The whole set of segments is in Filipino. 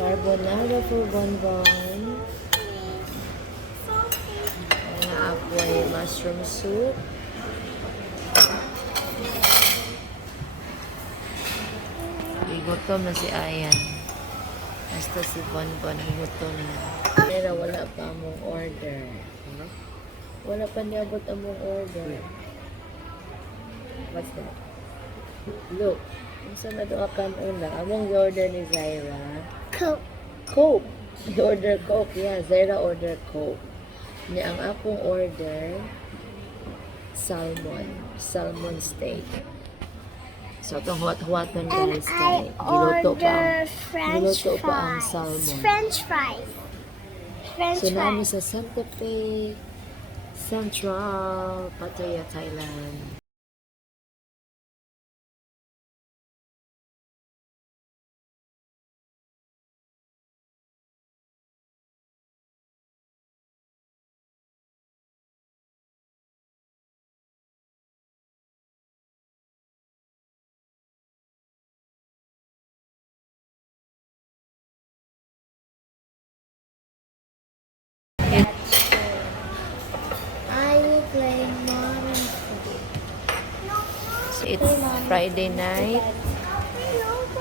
Carbonara for bonbon. Naapoy mushroom soup. Gutom na si Ayan. Basta si Bonbon, gutom na. Pero wala pa among order. Wala pa niabot among order. What's that? Look. Kung saan na doon ka una, among order ni Zaira. Coke. Coke. I-order Coke. Yeah, Zaira order Coke. Ni ang akong order, salmon. Salmon steak. So, itong huwat-huwatan And guys. I order French fries. Salmon. French fries. French So, namin fries. sa Santa Fe Central, Pattaya, Thailand. I will play modern So, it's Friday night.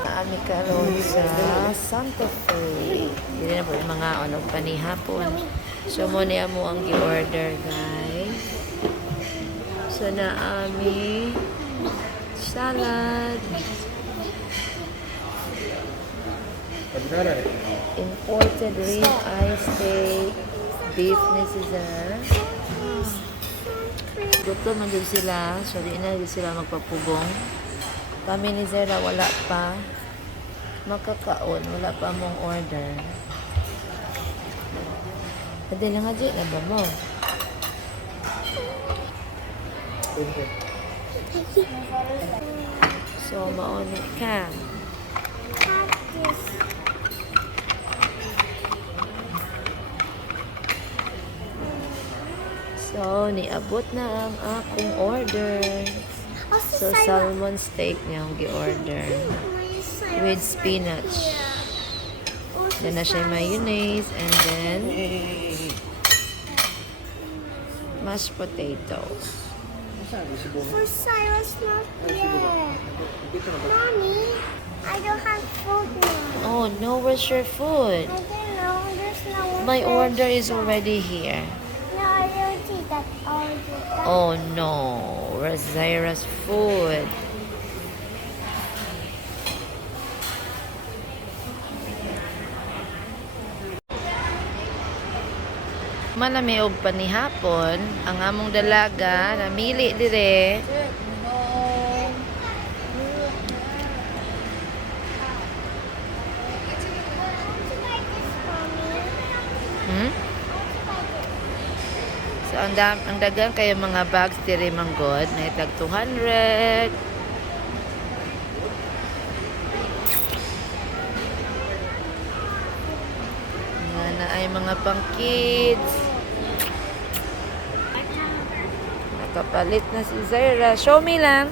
Naami karon sa Santa Fe. Dili na po yung mga anong panihapon. So, mo niya mo ang gi-order, guys. So, naami salad. Imported rib eye steak. Beef ni Cesar. Gutom man din sila. So, di na din sila magpapugong. Kami ni Zera wala pa makakaon. Wala pa mong order. Pwede lang nga dyan. Ano mo? So, maunit ka. cactus. So, niabot na ang akong order. So, salmon steak niya ang gi-order. With spinach. Then na siya mayonnaise and then mashed potatoes. For Cyrus, not yet. Mommy, I don't have food now. Oh no, where's your food? I don't know. There's no one. My order is already here. No, I don't see that. I'll do that. Oh no, where's Zaira's food? Malami og panihapon ang among dalaga namili dire. Hmm? So ang dagang kayo mga bags dire manggod na itag 200. Na ay mga pang kids. Nakapalit na si Zaira. Show me lang.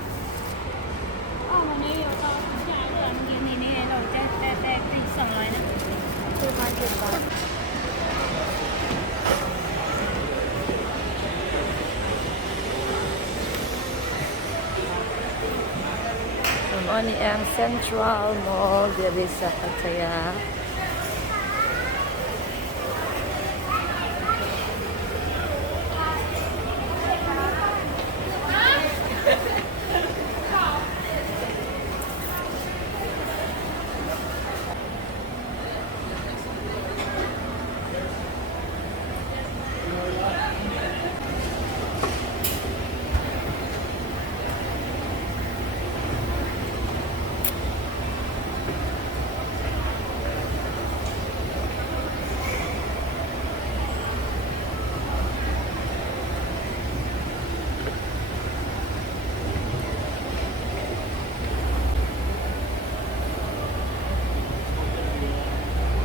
哦，我也有到下热，你也有再送来的。 200 bucks. Ano ni ang Central Mall diri sa Pattaya.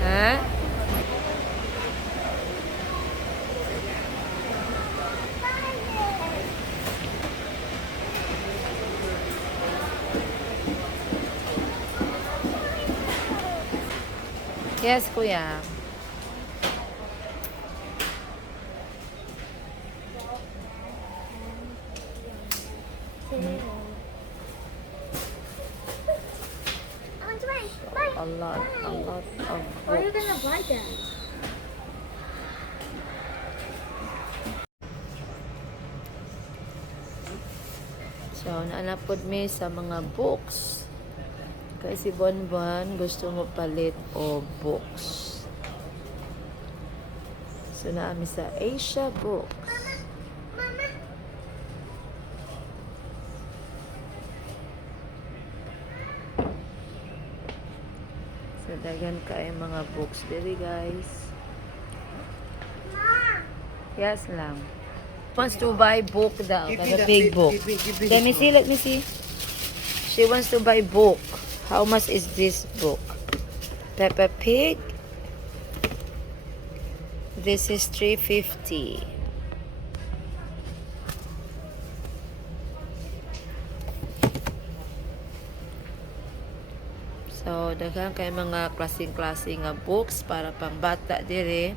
Ha? Yes, kuya. Oh, it's mine. Mine. A lot of Or you're books. gonna buy them. So, naanapod mi sa mga books. Kaya si Bonbon gusto mo palit o books. So, naami sa Asia Books. Mama. So, dagan kay mga books diri, guys. Ma. Yes lang. Wants to buy book daw. Kada big book. Let me see, let me see. She wants to buy book. How much is this book? Peppa Pig. This is $3.50. So, daghan kay mga klaseng-klaseng nga books para pang bata dire.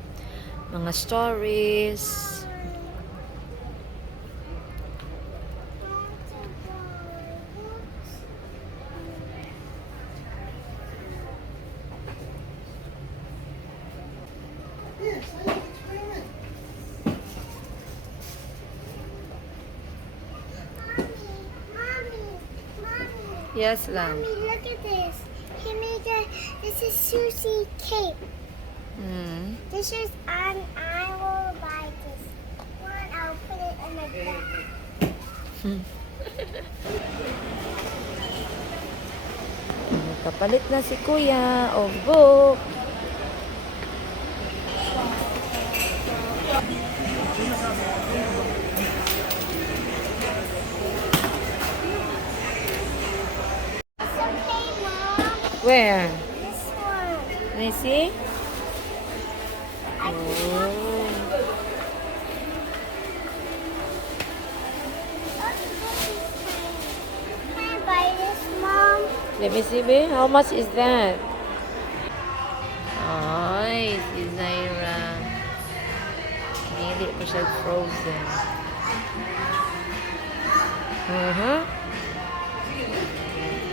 Mga stories. Mommy. Yes lang. Mommy, look at this. He made this is sushi cake. Mm. This is, and I will buy this one. I'll put it in my bag. Kapalit na si Kuya o book. It's okay, Mom. Where? This one. Can I see? I Oh. Can I buy this, Mom? Let me see, babe. How much is that? Ay, si Zaira. Hindi pa siya frozen.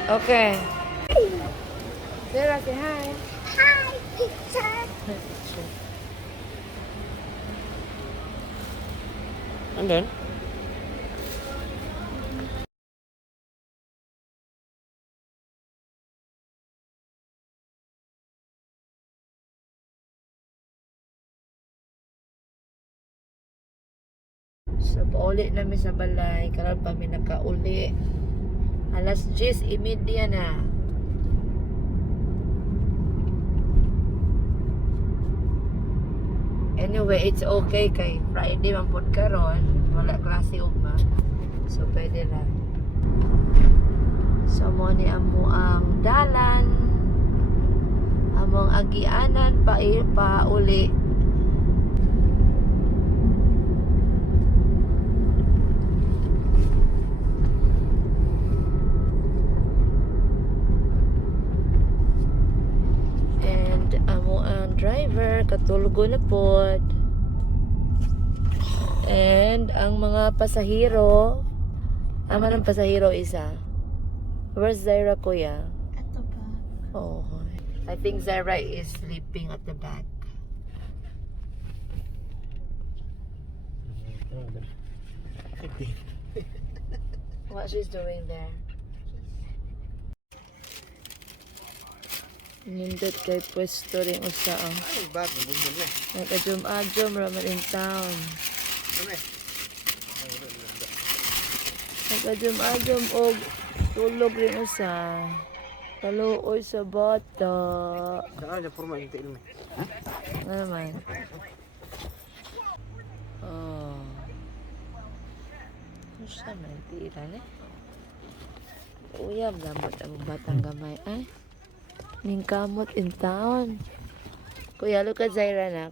Okay. Zaira, say hi. Hi, pizza. And then? So, pauli namin sa balay. Karon pa mi nakauli. Alas 10:30 na. Anyway, it's okay kay Friday man pod karon. Wala klase ugma. So, pwede na. So, mo ni amo ang dalan. Among agianan pa uli. And amo ang driver katulgo na pod. And ang mga pasahero, ama ng pasahero isa. Where's Zaira, kuya? At the back. Oh, I think Zaira is sleeping at the back. What she's doing there? Nindot kay pwesto rin usa oh. Ay, bag, nabundan na. Nagkajum-ajum raman in town. Ano eh? Nagkajum-ajum og tulog rin usa. Kaluoy sa bata. Saan yung forma yung tail mo? Ano naman? Oh. Ano siya man? Tiilan eh. Uyab lamot ang batang gamay. Ay, ning kamot in town. Kuya, look at Zaira na.